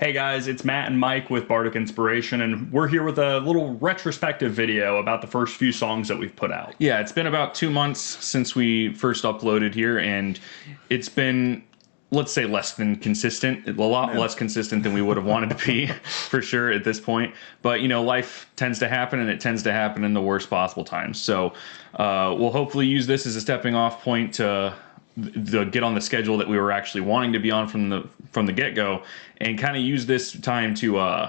Hey guys, it's Matt and Mike with Bardic Inspiration, and we're here with a little retrospective video about the first few songs that we've put out. Yeah, it's been about 2 months since we first uploaded here, and it's been, let's say, less than consistent. A lot less consistent than we would have wanted to be, for sure, at this point. But, you know, life tends to happen, and it tends to happen in the worst possible times. So we'll hopefully use this as a stepping off point to get on the schedule that we were actually wanting to be on from the get-go, and kind of use this time to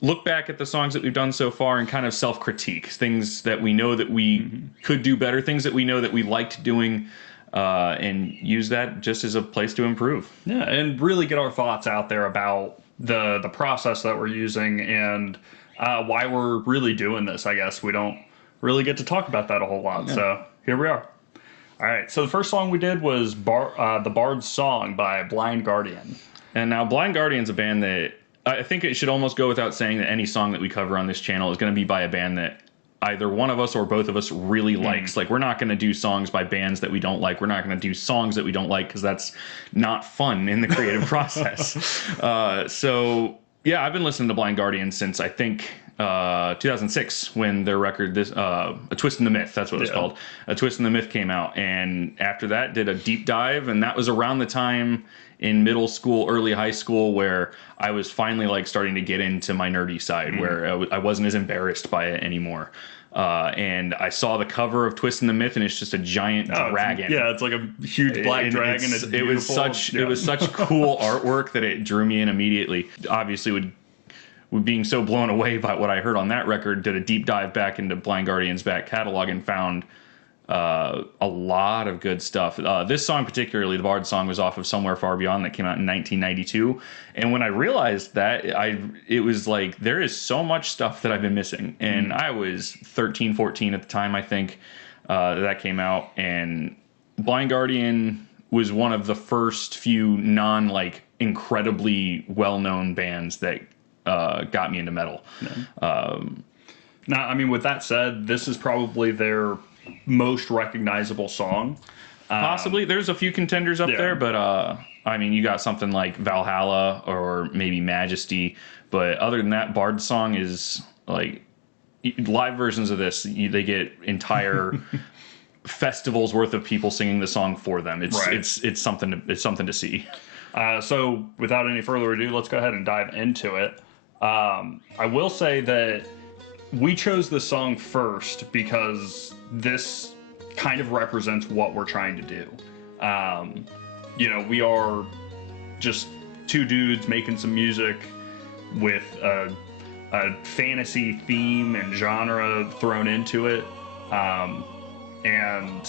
look back at the songs that we've done so far and kind of self-critique things that we know that we could do better, things that we know that we liked doing, and use that just as a place to improve. Yeah, and really get our thoughts out there about the process that we're using and why we're really doing this. I guess we don't really get to talk about that a whole lot, so here we are. All right, so the first song we did was The Bard's Song by Blind Guardian. And now Blind Guardian's a band that I think it should almost go without saying that any song that we cover on this channel is going to be by a band that either one of us or both of us really likes. Like, we're not going to do songs by bands that we don't like. We're not going to do songs that we don't like because that's not fun in the creative process. So, yeah, I've been listening to Blind Guardian since, I think, 2006, when their record, A Twist in the Myth, that's what it was called. A Twist in the Myth came out, and after that did a deep dive, and that was around the time in middle school, early high school, where I was finally like starting to get into my nerdy side, where I wasn't as embarrassed by it anymore. And I saw the cover of Twist in the Myth, and it's just a giant dragon. It's like a huge black dragon. It was such cool artwork that it drew me in immediately. Obviously, with being so blown away by what I heard on that record, did a deep dive back into Blind Guardian's back catalog and found a lot of good stuff. This song particularly, the Bard's Song, was off of Somewhere Far Beyond that came out in 1992. And when I realized that, it was like, there is so much stuff that I've been missing. And I was 13, 14 at the time, I think, that came out. And Blind Guardian was one of the first few incredibly well-known bands that got me into metal. Now, I mean, with that said, this is probably their most recognizable song. Possibly. There's a few contenders up there, but I mean, you got something like Valhalla or maybe Majesty. But other than that, Bard's Song is like, live versions of this, they get entire festivals worth of people singing the song for them. It's something to see. So without any further ado, let's go ahead and dive into it. I will say that we chose this song first because this kind of represents what we're trying to do. You know, we are just two dudes making some music with a fantasy theme and genre thrown into it. And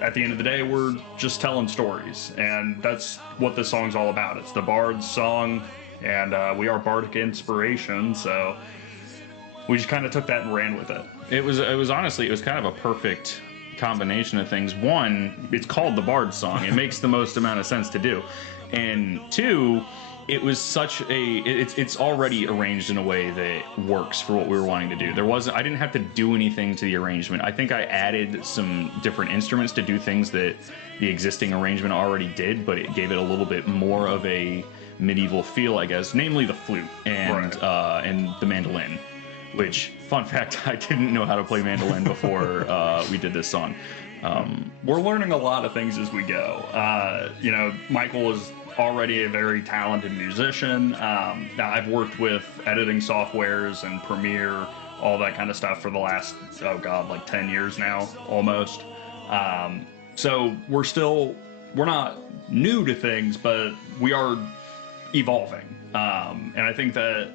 at the end of the day, we're just telling stories. And that's what this song's all about. It's the Bard's Song, and we are Bardic Inspiration, so we just kind of took that and ran with it. It was honestly, it was kind of a perfect combination of things. One, it's called the Bard's Song. It makes the most amount of sense to do. And two, it was such a, it's already arranged in a way that works for what we were wanting to do. I didn't have to do anything to the arrangement. I think I added some different instruments to do things that the existing arrangement already did, but it gave it a little bit more of a medieval feel, I guess, namely the flute and the mandolin. Which, fun fact, I didn't know how to play mandolin before we did this song. We're learning a lot of things as we go. You know, Michael is already a very talented musician. Now, I've worked with editing softwares and Premiere, all that kind of stuff for the last, like 10 years now, almost. So we're not new to things, but we are evolving. And I think that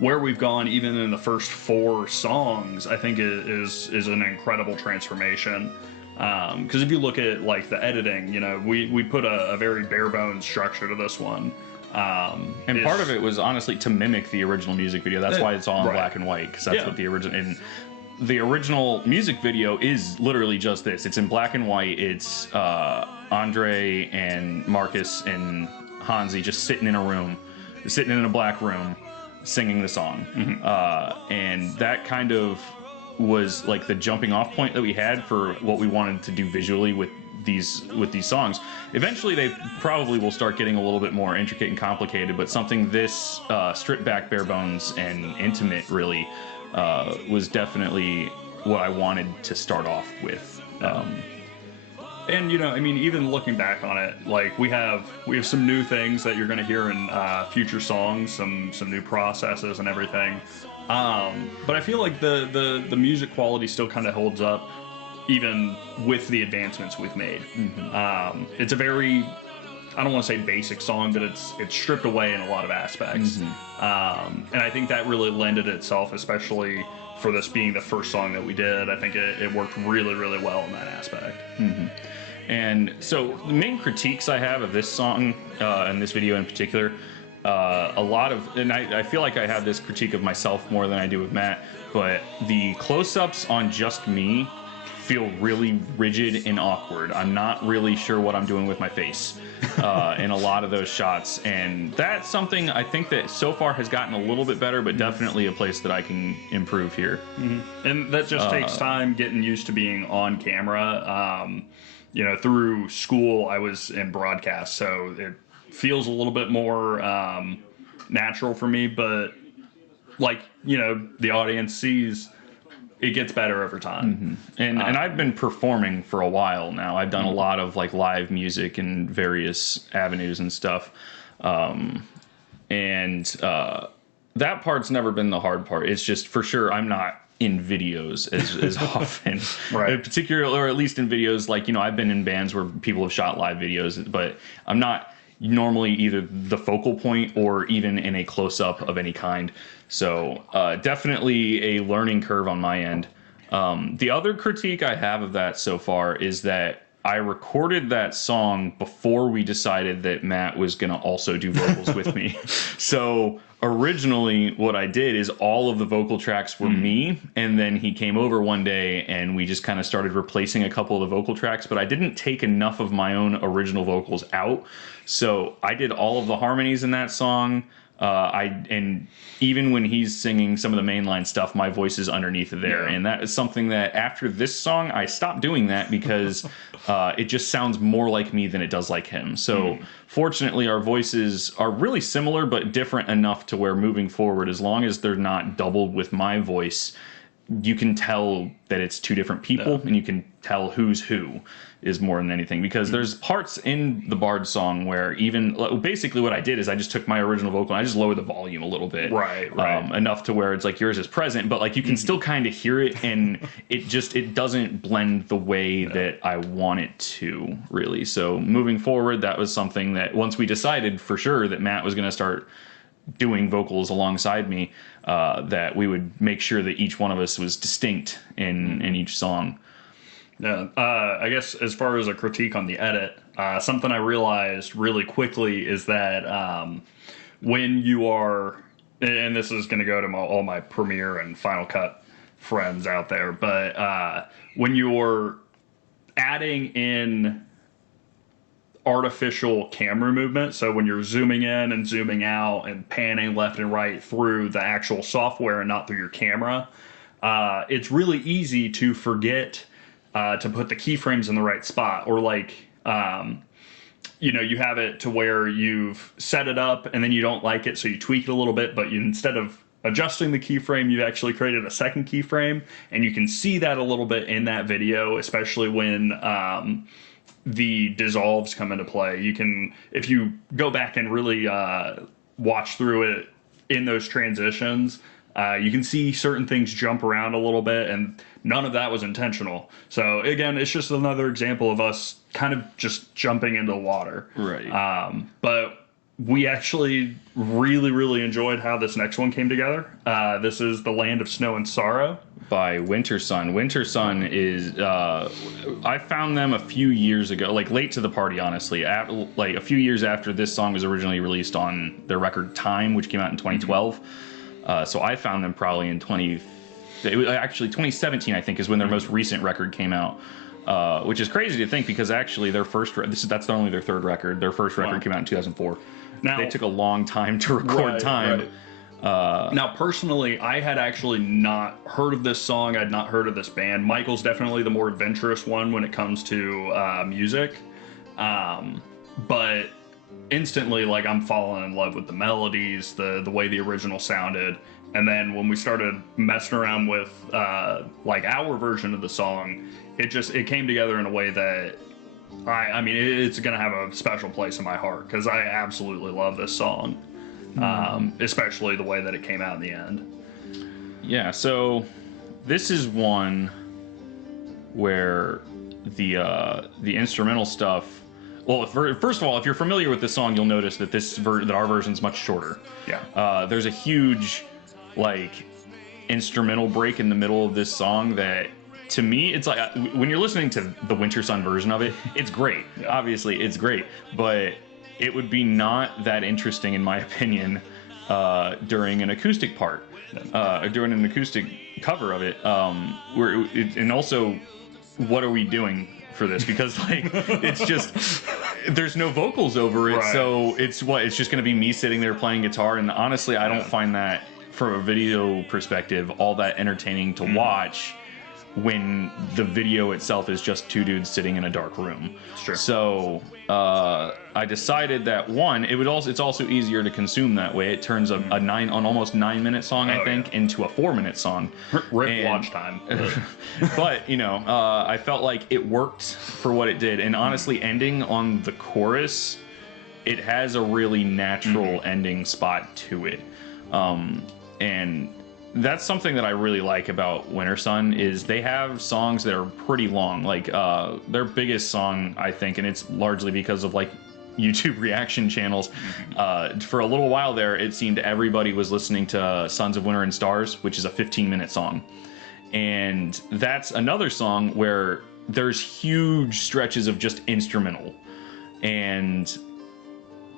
where we've gone, even in the first 4 songs, I think is an incredible transformation. Because if you look at like the editing, you know, we put a very bare bones structure to this one. And part of it was honestly to mimic the original music video. That's why it's all in black and white, because that's what the original music video is literally just this. It's in black and white. It's Andre and Marcus and Hansi just sitting in a black room, singing the song. And that kind of was like the jumping off point that we had for what we wanted to do visually with these songs. Eventually, they probably will start getting a little bit more intricate and complicated. But something this stripped back, bare bones, and intimate really was definitely what I wanted to start off with. And I mean, even looking back on it, like we have some new things that you're going to hear in future songs, some new processes and everything. But I feel like the music quality still kind of holds up, even with the advancements we've made. Mm-hmm. It's a very, I don't want to say basic song, but it's stripped away in a lot of aspects. Mm-hmm. And I think that really lended itself, especially for this being the first song that we did. I think it worked really, really well in that aspect. Mm-hmm. And so the main critiques I have of this song and this video in particular, and I feel like I have this critique of myself more than I do of Matt, but the close-ups on just me feel really rigid and awkward. I'm not really sure what I'm doing with my face in a lot of those shots, and that's something I think that so far has gotten a little bit better, but definitely a place that I can improve here. Mm-hmm. And that just takes time getting used to being on camera. Through school, I was in broadcast, so it feels a little bit more natural for me, but the audience sees, it gets better over time. Mm-hmm. And I've been performing for a while now. I've done a lot of live music in various avenues and stuff. That part's never been the hard part. It's just, for sure, I'm not in videos as often, right? In particular, or at least in videos I've been in bands where people have shot live videos, but I'm not normally either the focal point or even in a close-up of any kind. So definitely a learning curve on my end. The other critique I have of that so far is that I recorded that song before we decided that Matt was going to also do vocals with me. So originally what I did is all of the vocal tracks were me, and then he came over one day and we just kind of started replacing a couple of the vocal tracks, but I didn't take enough of my own original vocals out. So I did all of the harmonies in that song. And even when he's singing some of the mainline stuff, my voice is underneath there. And that is something that after this song, I stopped doing that because it just sounds more like me than it does like him. So fortunately, our voices are really similar, but different enough to where moving forward, as long as they're not doubled with my voice, you can tell that it's two different people, and you can tell who's who is more than anything, because there's parts in the Bard song where basically what I did is I just took my original vocal and I just lowered the volume a little bit, right. Enough to where it's yours is present, but you can still kind of hear it, and it doesn't blend the way that I want it to, really. So moving forward, that was something that once we decided for sure that Matt was going to start doing vocals alongside me, that we would make sure that each one of us was distinct in each song. Yeah, I guess as far as a critique on the edit, something I realized really quickly is that when you are, and this is going to go to all my Premiere and Final Cut friends out there, but when you're adding in artificial camera movement, so when you're zooming in and zooming out and panning left and right through the actual software and not through your camera, it's really easy to forget to put the keyframes in the right spot, or you have it to where you've set it up and then you don't like it, so you tweak it a little bit, but instead of adjusting the keyframe, you've actually created a second keyframe, and you can see that a little bit in that video, especially when the dissolves come into play. You can, if you go back and really watch through it in those transitions, you can see certain things jump around a little bit, and none of that was intentional. So again, it's just another example of us kind of just jumping into the water. Right. But we actually really, really enjoyed how this next one came together. This is The Land of Snow and Sorrow by Winter Sun. Winter Sun is, I found them a few years ago, late to the party, honestly. A few years after this song was originally released on their record Time, which came out in 2012. So I found them probably in 2017, I think, is when their most recent record came out. Which is crazy to think, because actually that's only their third record. Their first record came out in 2004. Now, they took a long time to record Time. Now, personally, I had actually not heard of this song. I'd not heard of this band. Michael's definitely the more adventurous one when it comes to music. But instantly, like, I'm falling in love with the melodies, the way the original sounded. And then when we started messing around with, like, our version of the song, it came together in a way that I mean, it's going to have a special place in my heart because I absolutely love this song. Especially the way that it came out in the end. Yeah, so this is one where the instrumental stuff. Well, first of all, if you're familiar with the song, you'll notice that that our version's much shorter. Yeah. There's a huge like instrumental break in the middle of this song that, to me, it's like when you're listening to the Winter Sun version of it, it's great. Yeah. Obviously, it's great, but it would be not that interesting, in my opinion, during an acoustic part, during an acoustic cover of it. And also, what are we doing for this? Because like it's just there's no vocals over it, right. So it's just going to be me sitting there playing guitar. And honestly, I don't find that, from a video perspective, all that entertaining to watch when the video itself is just two dudes sitting in a dark room. Sure. So I decided that it's also easier to consume that way. It turns an almost 9-minute song, I think, into a 4-minute song. Rip watch time. But I felt like it worked for what it did, and honestly, ending on the chorus, it has a really natural ending spot to it, and that's something that I really like about Winter Sun is they have songs that are pretty long. Like their biggest song, I think, and it's largely because of like YouTube reaction channels. For a little while there, it seemed everybody was listening to Sons of Winter and Stars, which is a 15-minute song. And that's another song where there's huge stretches of just instrumental.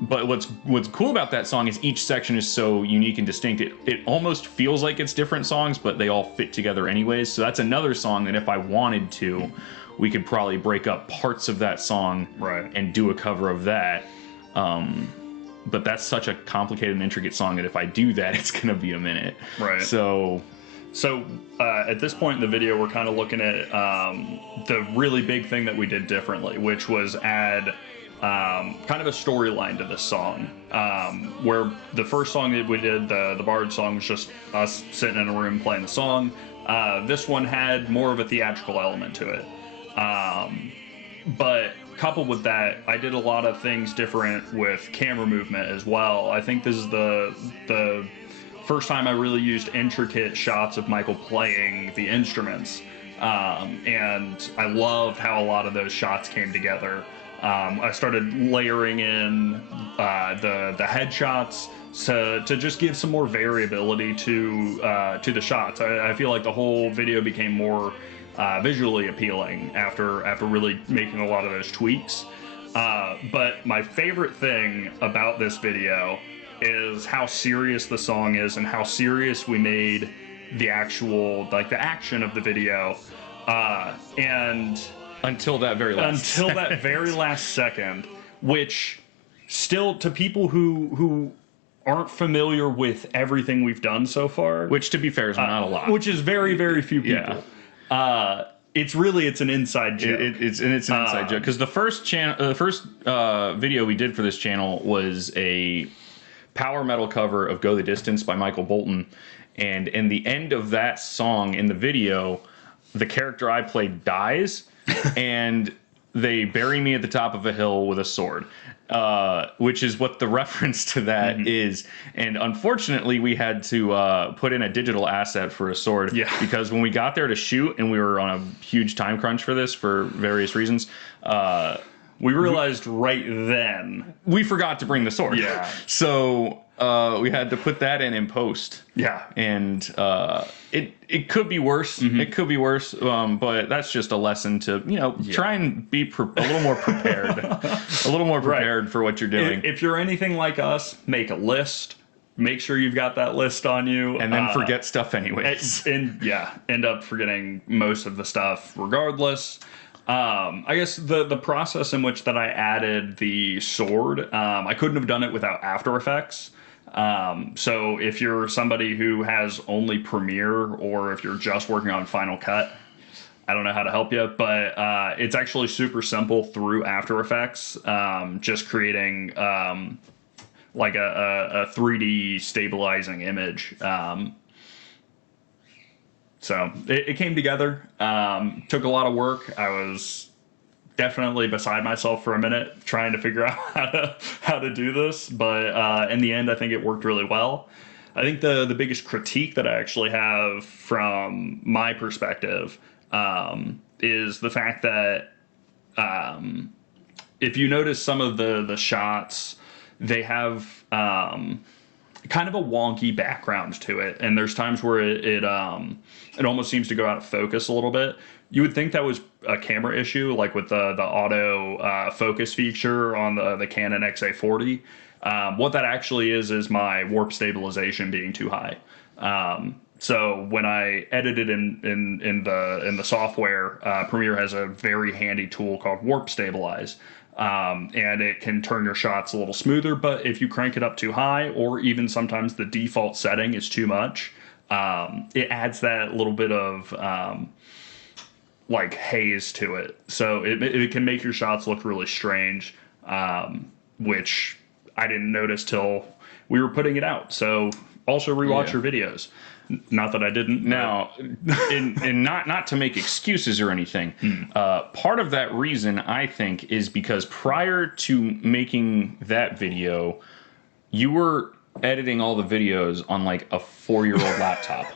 But what's cool about that song is each section is so unique and distinct. It almost feels like it's different songs, but they all fit together anyways. So that's another song that if I wanted to, we could probably break up parts of that song and do a cover of that. But that's such a complicated and intricate song that if I do that, it's going to be a minute. Right. So at this point in the video, we're kind of looking at the really big thing that we did differently, which was add kind of a storyline to this song, where the first song that we did, the Bard song, was just us sitting in a room playing the song. This one had more of a theatrical element to it. But coupled with that, I did a lot of things different with camera movement as well. I think this is the first time I really used intricate shots of Michael playing the instruments. And I loved how a lot of those shots came together. I started layering in the headshots to just give some more variability to the shots. I feel like the whole video became more visually appealing after really making a lot of those tweaks. But my favorite thing about this video is how serious the song is and how serious we made the actual, like, the action of the video. And until that very last second, which still, to people who aren't familiar with everything we've done so far, which, to be fair, is not a lot, which is very, very few people. Yeah. It's an inside joke. It's an inside joke, because the first video we did for this channel was a power metal cover of "Go the Distance" by Michael Bolton, and in the end of that song in the video, the character I played dies. And they bury me at the top of a hill with a sword, which is what the reference to that is. And unfortunately, we had to put in a digital asset for a sword, because when we got there to shoot, and we were on a huge time crunch for this for various reasons, we realized right then we forgot to bring the sword. Yeah. So we had to put that in post. Yeah. And it could be worse. It could be worse. But that's just a lesson to, try and be a little more prepared. A little more prepared for what you're doing. If you're anything like us, make a list. Make sure you've got that list on you. And then forget stuff anyways. End up forgetting most of the stuff regardless. I guess the process in which that I added the sword, I couldn't have done it without After Effects. So if you're somebody who has only Premiere, or if you're just working on Final Cut, I don't know how to help you, but it's actually super simple through After Effects. Just creating like a 3D stabilizing image. So it came together. Took a lot of work. I was definitely beside myself for a minute trying to figure out how to do this, but in the end, I think it worked really well. I think the biggest critique that I actually have from my perspective is the fact that if you notice some of the shots, they have kind of a wonky background to it, and there's times where it almost seems to go out of focus a little bit. You would think that was a camera issue, like with the auto focus feature on the Canon XA40. What that actually is my warp stabilization being too high. So when I edited in the software, Premiere has a very handy tool called Warp Stabilize. And it can turn your shots a little smoother, but if you crank it up too high, or even sometimes the default setting is too much, it adds that little bit of like haze to it. So it can make your shots look really strange, which I didn't notice till we were putting it out. So also rewatch your videos. Not that I didn't. Now, and not to make excuses or anything, part of that reason, I think, is because prior to making that video, you were editing all the videos on like a 4-year-old laptop.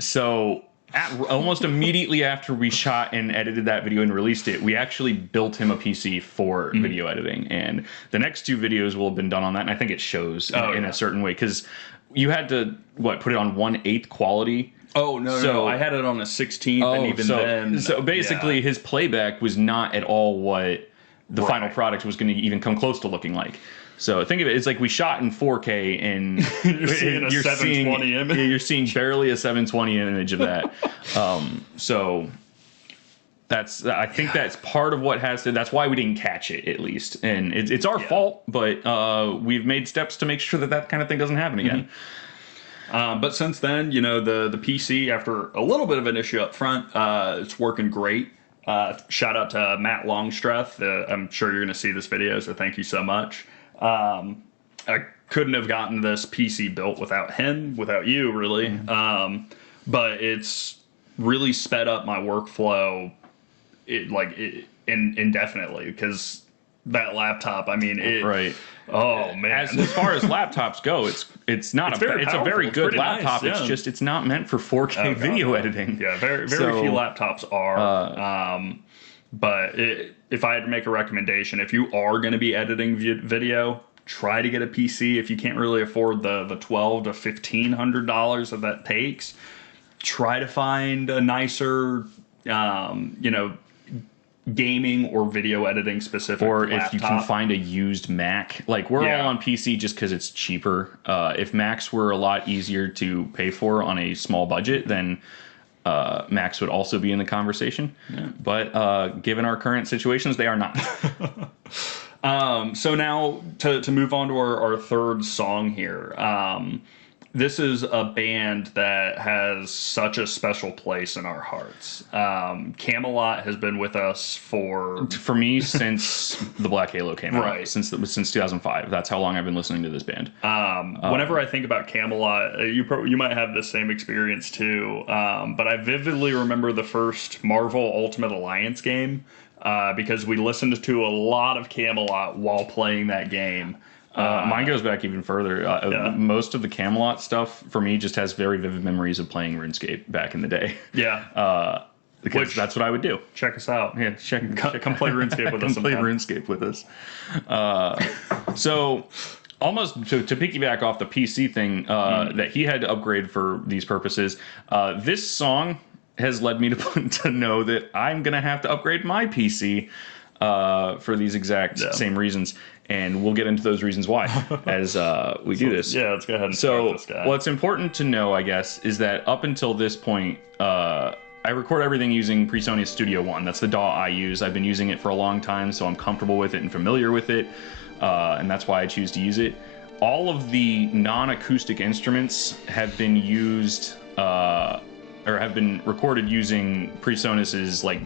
So almost immediately after we shot and edited that video and released it, we actually built him a PC for video editing. And the next 2 videos will have been done on that, and I think it shows in a certain way, because you had to put it on 1/8 quality. Oh no! I had it on a 16th, and even then. So basically, his playback was not at all what the final product was going to even come close to looking like. So think of it, it's like we shot in 4K, and you're seeing a 720 image. You're seeing barely a 720 image of that. So I think that's part of what has to. That's why we didn't catch it, at least, and it's our fault. But we've made steps to make sure that kind of thing doesn't happen again. But since then, the PC, after a little bit of an issue up front, it's working great. Shout out to Matt Longstreth. I'm sure you're going to see this video, so thank you so much. I couldn't have gotten this PC built without him, without you, really. But it's really sped up my workflow, indefinitely, because that laptop, I mean, right. Oh man! As far as laptops go, it's a very good laptop. Nice, yeah. It's not meant for 4K video editing. Yeah, very few laptops are. But if I had to make a recommendation, if you are going to be editing video, try to get a PC. If you can't really afford the $1,200 to $1,500 that takes, try to find a nicer, gaming or video editing specific laptop. If you can find a used Mac. Like, we're all on PC just because it's cheaper. If Macs were a lot easier to pay for on a small budget, then Macs would also be in the conversation. But given our current situations, they are not. So now to move on to our third song here. This is a band that has such a special place in our hearts. Camelot has been with us for me since the Black Halo came out. Right. Since 2005. That's how long I've been listening to this band. Whenever I think about Camelot, you might have the same experience too. But I vividly remember the first Marvel Ultimate Alliance game because we listened to a lot of Camelot while playing that game. Mine goes back even further. Most of the Camelot stuff for me just has very vivid memories of playing RuneScape back in the day. Yeah. Because that's what I would do. Check us out. Yeah, come play RuneScape with us. Come play RuneScape with us. So, almost to piggyback off the PC thing that he had to upgrade for these purposes, this song has led me to know that I'm going to have to upgrade my PC for these exact same reasons. And we'll get into those reasons why as we do this. Yeah, let's go ahead and start this guy. What's important to know, I guess, is that up until this point, I record everything using PreSonus Studio One. That's the DAW I use. I've been using it for a long time, so I'm comfortable with it and familiar with it, and that's why I choose to use it. all of the non-acoustic instruments have been used or have been recorded using PreSonus's like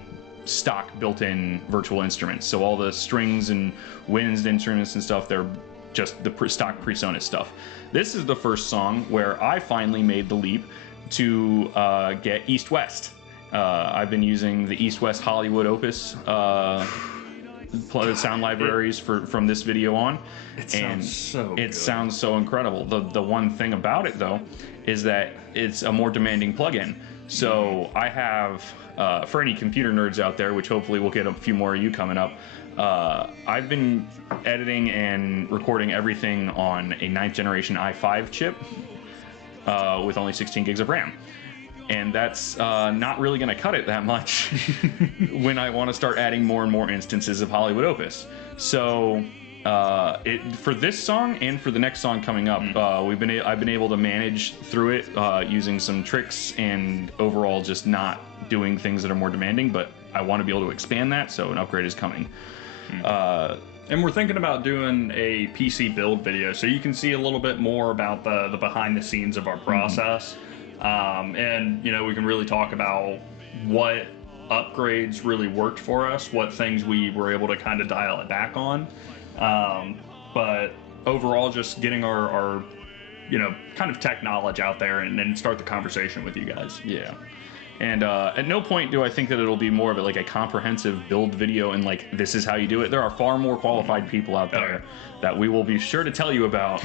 stock built-in virtual instruments. So all the strings and winds instruments and stuff, they're just the stock PreSonus stuff. This is the first song where I finally made the leap to get East-West. I've been using the East-West Hollywood Opus sound libraries from this video on. It sounds so good. Sounds so incredible. The one thing about it, though, is that it's a more demanding plugin. So I have, for any computer nerds out there, which hopefully we'll get a few more of you coming up, I've been editing and recording everything on a 9th generation i5 chip with only 16 gigs of RAM. And that's not really going to cut it that much when I want to start adding more and more instances of Hollywood Opus. So for this song and for the next song coming up, I've been able to manage through it using some tricks and overall just not doing things that are more demanding. But I want to be able to expand that, so an upgrade is coming. And we're thinking about doing a PC build video, so you can see a little bit more about the behind the scenes of our process. And, you know, we can really talk about what upgrades really worked for us, what things we were able to kind of dial it back on. But overall, just getting our you know, kind of tech knowledge out there and then start the conversation with you guys. Yeah. And at no point do I think that it'll be more of like a comprehensive build video and like, this is how you do it. There are far more qualified people out there that we will be sure to tell you about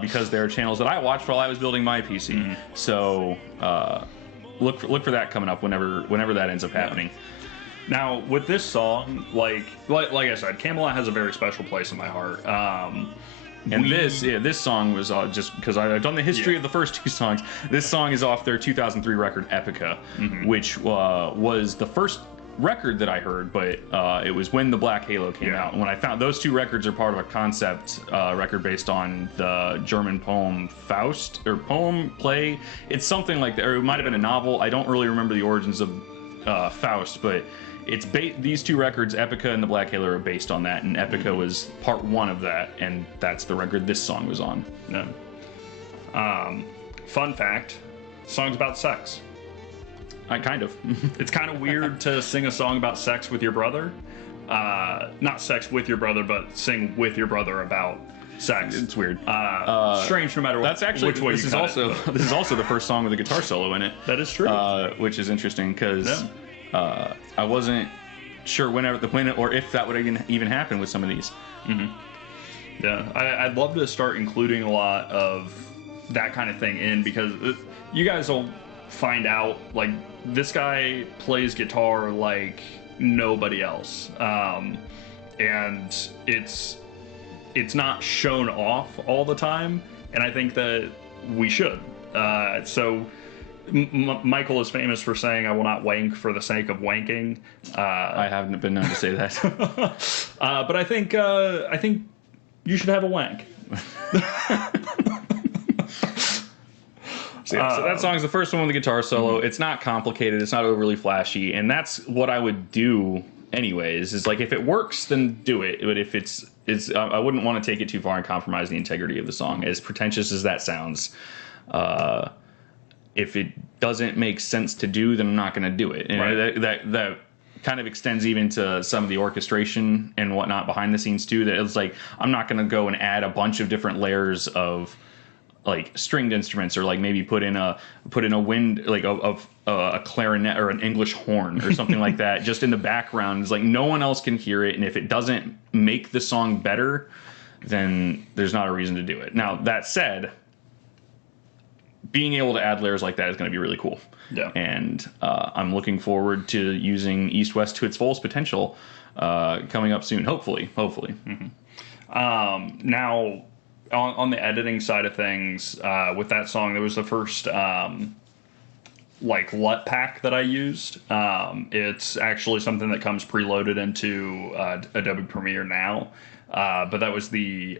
because there are channels that I watched while I was building my PC. So look for that coming up whenever that ends up happening. Now, with this song, like I said, Camelot has a very special place in my heart. And this song was just because I've done the history of the first two songs. This song is off their 2003 record Epica, which was the first record that I heard, but it was when The Black Halo came out. And when I found those two records are part of a concept record based on the German poem Faust, or poem, play. It's something like that, or it might have been a novel. I don't really remember the origins of Faust, but it's these two records, Epica and The Black Halo, are based on that, and Epica was part one of that, and that's the record this song was on. Fun fact, song's about sex. Kind of. It's kind of weird to sing a song about sex with your brother. Not sex with your brother, but sing with your brother about sex. It's weird. Strange no matter that's actually, which way this you is cut also it. This is also the first song with a guitar solo in it. That is true. Which is interesting because I wasn't sure when or if that would even happen with some of these. Yeah, I'd love to start including a lot of that kind of thing in, because you guys will find out, like, this guy plays guitar like nobody else, and it's not shown off all the time, and I think that we should. So Michael is famous for saying, "I will not wank for the sake of wanking." I haven't been known to say that. But I think you should have a wank. So that song's the first one with the guitar solo. It's not complicated. It's not overly flashy, and that's what I would do anyways. Is like, if it works, then do it. But if it's I wouldn't want to take it too far and compromise the integrity of the song. As pretentious as that sounds, if it doesn't make sense to do, then I'm not going to do it. And that kind of extends even to some of the orchestration and whatnot behind the scenes too. That it's like, I'm not going to go and add a bunch of different layers of like stringed instruments, or like maybe put in a wind, like a clarinet or an English horn or something like that just in the background. It's like no one else can hear it, and if it doesn't make the song better, then there's not a reason to do it. Now, that said, being able to add layers like that is going to be really cool. Yeah. And I'm looking forward to using East-West to its fullest potential coming up soon, hopefully. Now, on the editing side of things, with that song, there was the first like LUT pack that I used. It's actually something that comes preloaded into Adobe Premiere now, but that was the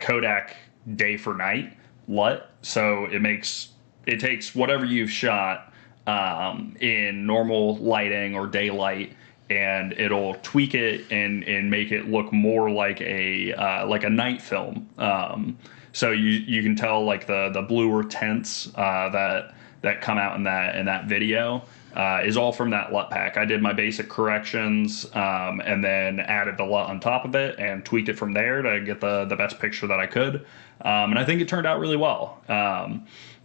Kodak Day for Night LUT. So it takes whatever you've shot in normal lighting or daylight, and it'll tweak it and make it look more like a night film. So you can tell like the bluer tints that come out in that video is all from that LUT pack. I did my basic corrections and then added the LUT on top of it and tweaked it from there to get the best picture that I could. And I think it turned out really well.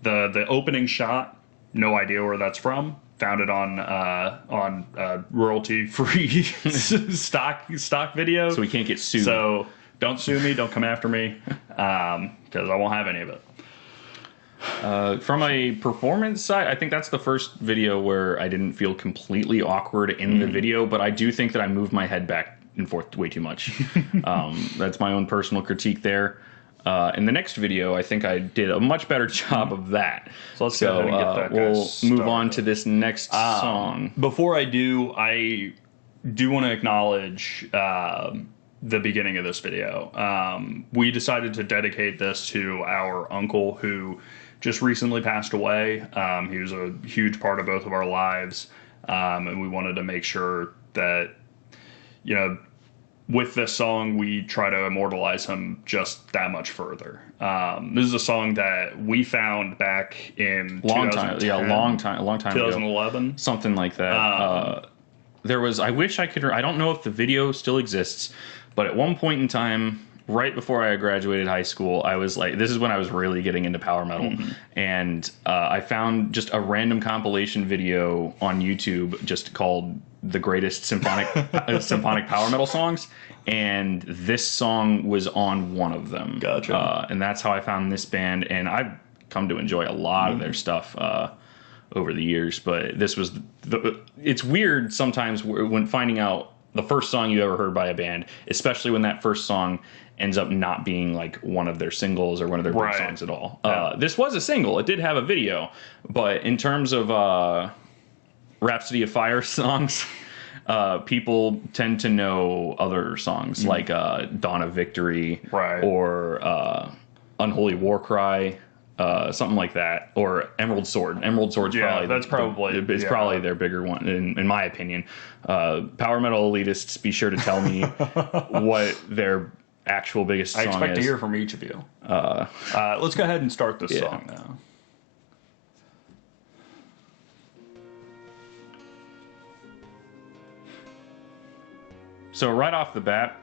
The opening shot, no idea where that's from. Found it on royalty-free stock video. So we can't get sued. So don't sue me. Don't come after me because I won't have any of it. From a performance side, I think that's the first video where I didn't feel completely awkward in the video, but I do think that I moved my head back and forth way too much. That's my own personal critique there. In the next video, I think I did a much better job of that. So let's go ahead and get that. We'll move on to this next song. Before I do want to acknowledge the beginning of this video. We decided to dedicate this to our uncle who just recently passed away. He was a huge part of both of our lives, and we wanted to make sure that, with this song, we try to immortalize him just that much further. This is a song that we found back in long time 2011, something like that. There was, I wish I could, I don't know if the video still exists, but at one point in time, right before I graduated high school, I was like, this is when I was really getting into power metal. And I found just a random compilation video on YouTube just called The Greatest Symphonic Power Metal Songs. And this song was on one of them. Gotcha. And that's how I found this band. And I've come to enjoy a lot of their stuff over the years. But this was, it's weird sometimes when finding out the first song you ever heard by a band, especially when that first song ends up not being like one of their singles or one of their big songs at all. This was a single. It did have a video. But in terms of Rhapsody of Fire songs, people tend to know other songs like Dawn of Victory or Unholy War Cry. Something like that, or Emerald Sword. Emerald Sword's probably probably their bigger one, in my opinion. Power metal elitists, be sure to tell me what their actual biggest song is. I expect to hear from each of you. Let's go ahead and start this song now. So right off the bat,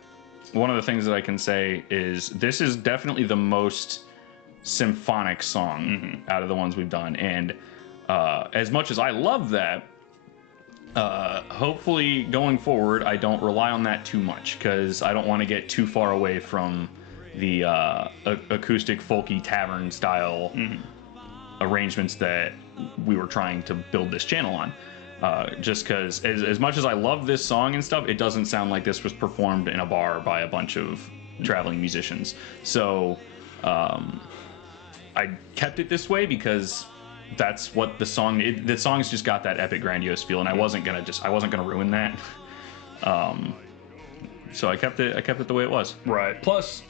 one of the things that I can say is this is definitely the most symphonic song out of the ones we've done, and as much as I love that, hopefully going forward I don't rely on that too much, because I don't want to get too far away from the acoustic folky tavern style arrangements that we were trying to build this channel on. Just because as much as I love this song and stuff, it doesn't sound like this was performed in a bar by a bunch of traveling musicians. So I kept it this way because that's what the song's just got that epic, grandiose feel, and I wasn't gonna ruin that. So I kept it the way it was. Right. Plus,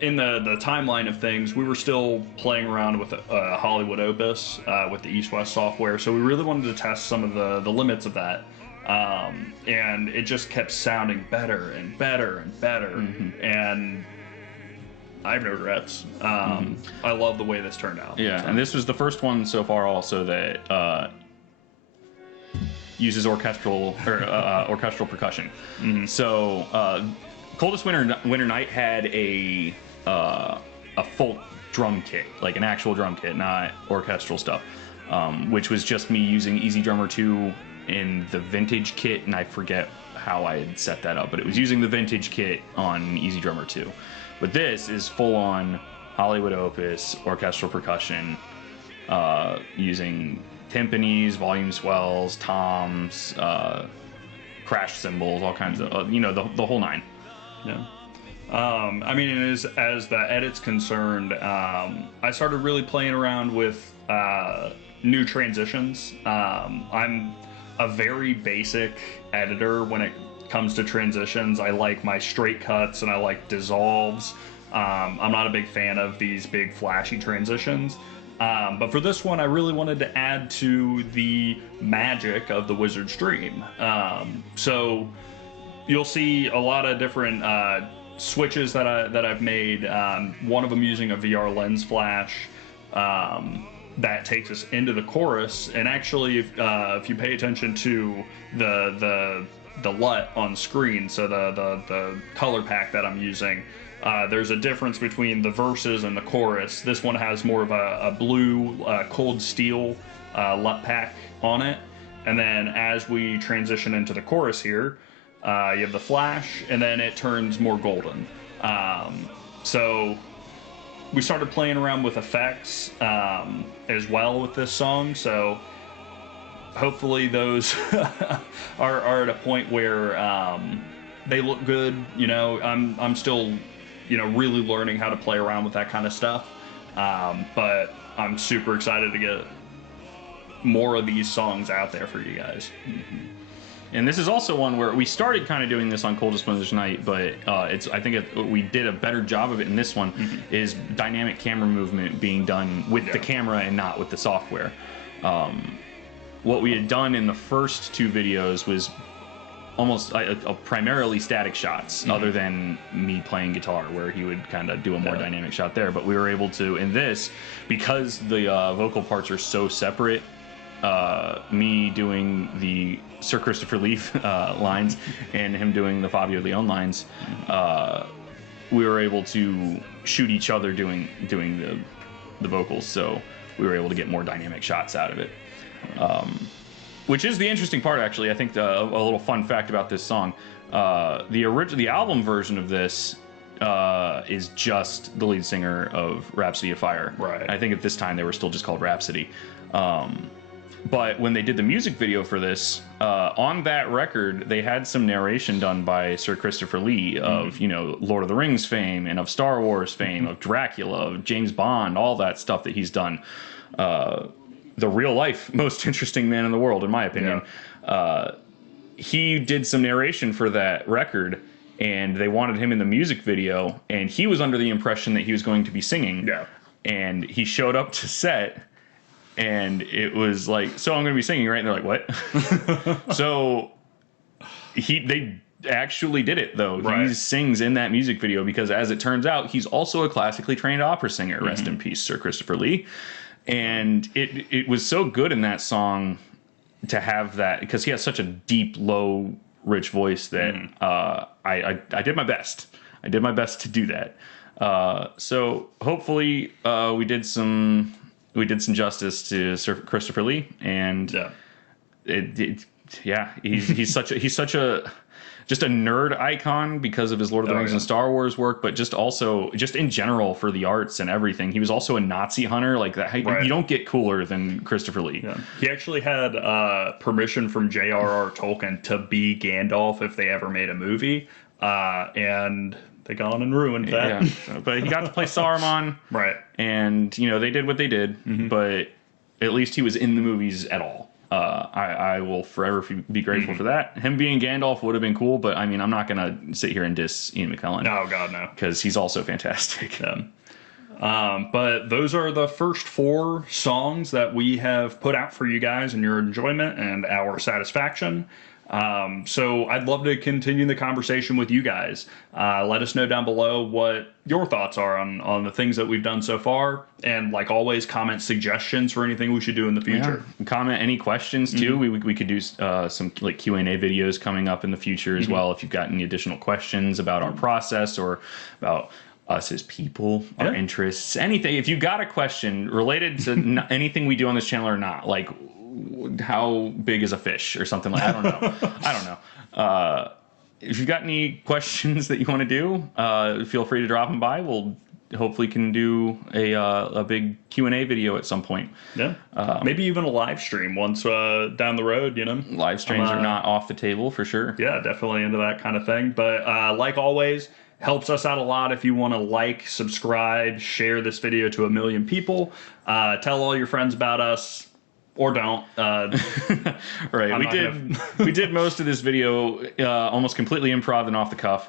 in the timeline of things, we were still playing around with Hollywood Opus with the East-West software, so we really wanted to test some of the limits of that. And it just kept sounding better and better and better, and I have no regrets. I love the way this turned out. Yeah, and this was the first one so far also that uses orchestral percussion. So Coldest Winter Night had a full drum kit, like an actual drum kit, not orchestral stuff, which was just me using Easy Drummer 2 in the vintage kit, and I forget how I had set that up, but it was using the vintage kit on Easy Drummer 2. But this is full-on Hollywood Opus orchestral percussion, using timpanis, volume swells, toms, crash cymbals, all kinds of, the whole nine. Yeah. I mean, as the edit's concerned, I started really playing around with new transitions. I'm a very basic editor when it comes to transitions. I like my straight cuts and I like dissolves. I'm not a big fan of these big flashy transitions. But for this one, I really wanted to add to the magic of the Wizard's Dream. So you'll see a lot of different switches that I've made. One of them using a VR lens flash that takes us into the chorus. And actually, if you pay attention to the LUT on screen, so the color pack that I'm using, there's a difference between the verses and the chorus. This one has more of a blue cold steel LUT pack on it. And then as we transition into the chorus here, you have the flash, and then it turns more golden. So we started playing around with effects as well with this song. So hopefully those are at a point where they look good. You know, I'm still, you know, really learning how to play around with that kind of stuff. But I'm super excited to get more of these songs out there for you guys. And this is also one where we started kind of doing this on Coldest Winter's Night, but I think we did a better job of it in this one. Is dynamic camera movement being done with the camera and not with the software. What we had done in the first two videos was almost primarily static shots, other than me playing guitar, where he would kind of do a more dynamic shot there. But we were able to, in this, because the vocal parts are so separate, me doing the Sir Christopher Lee lines and him doing the Fabio Leone lines, we were able to shoot each other doing the vocals, so we were able to get more dynamic shots out of it. Which is the interesting part, actually. I think a little fun fact about this song: the album version of this is just the lead singer of Rhapsody of Fire. Right. I think at this time they were still just called Rhapsody. But when they did the music video for this, on that record, they had some narration done by Sir Christopher Lee of, you know, Lord of the Rings fame and of Star Wars fame, of Dracula, of James Bond, all that stuff that he's done. The real life most interesting man in the world, in my opinion. He did some narration for that record, and they wanted him in the music video, and he was under the impression that he was going to be singing. And he showed up to set, and it was like, so I'm going to be singing, right? And they're like, what? So they actually did it, though. Right. He sings in that music video because, as it turns out, he's also a classically trained opera singer. Rest in peace, Sir Christopher Lee. And it was so good in that song to have that, because he has such a deep, low, rich voice that I did my best. I did my best to do that. So hopefully we did some justice to Sir Christopher Lee, and he's such a just a nerd icon because of his Lord of the Rings and Star Wars work, but just in general for the arts and everything. He was also a Nazi hunter. Like that, you don't get cooler than Christopher Lee. Yeah. He actually had permission from J.R.R. Tolkien to be Gandalf if they ever made a movie, and they gone and ruined that. Yeah. But he got to play Saruman, right? And you know they did what they did, but at least he was in the movies at all. I will forever be grateful for that. Him being Gandalf would have been cool, but I mean, I'm not going to sit here and diss Ian McKellen. No, God, no. Because he's also fantastic. But those are the first 4 songs that we have put out for you guys and your enjoyment and our satisfaction. So I'd love to continue the conversation with you guys. Let us know down below what your thoughts are on the things that we've done so far. And like always, comment suggestions for anything we should do in the future. Yeah. Comment any questions too. We could do some like Q&A videos coming up in the future as well. If you've got any additional questions about our process or about us as people, our interests, anything. If you got a question related to anything we do on this channel or not, like how big is a fish or something like I don't know. If you've got any questions that you want to do, feel free to drop them by. We'll hopefully can do a big Q&A video at some point. Maybe even a live stream once down the road, you know. Live streams are not off the table for sure. Yeah, definitely into that kind of thing. But like always, helps us out a lot if you want to like, subscribe, share this video to 1 million people. Tell all your friends about us. Or don't. Right. We did most of this video almost completely improv and off the cuff.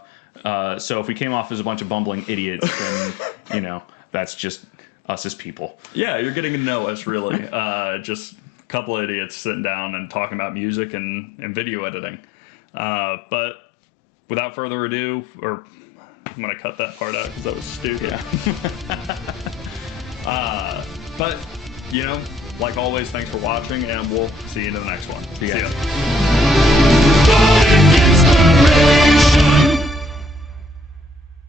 So if we came off as a bunch of bumbling idiots, then, you know, that's just us as people. Yeah, you're getting to know us, really. Just a couple of idiots sitting down and talking about music and video editing. But without further ado, or I'm going to cut that part out because that was stupid. Yeah. But, you know, like always, thanks for watching, and we'll see you in the next one. See ya. See ya.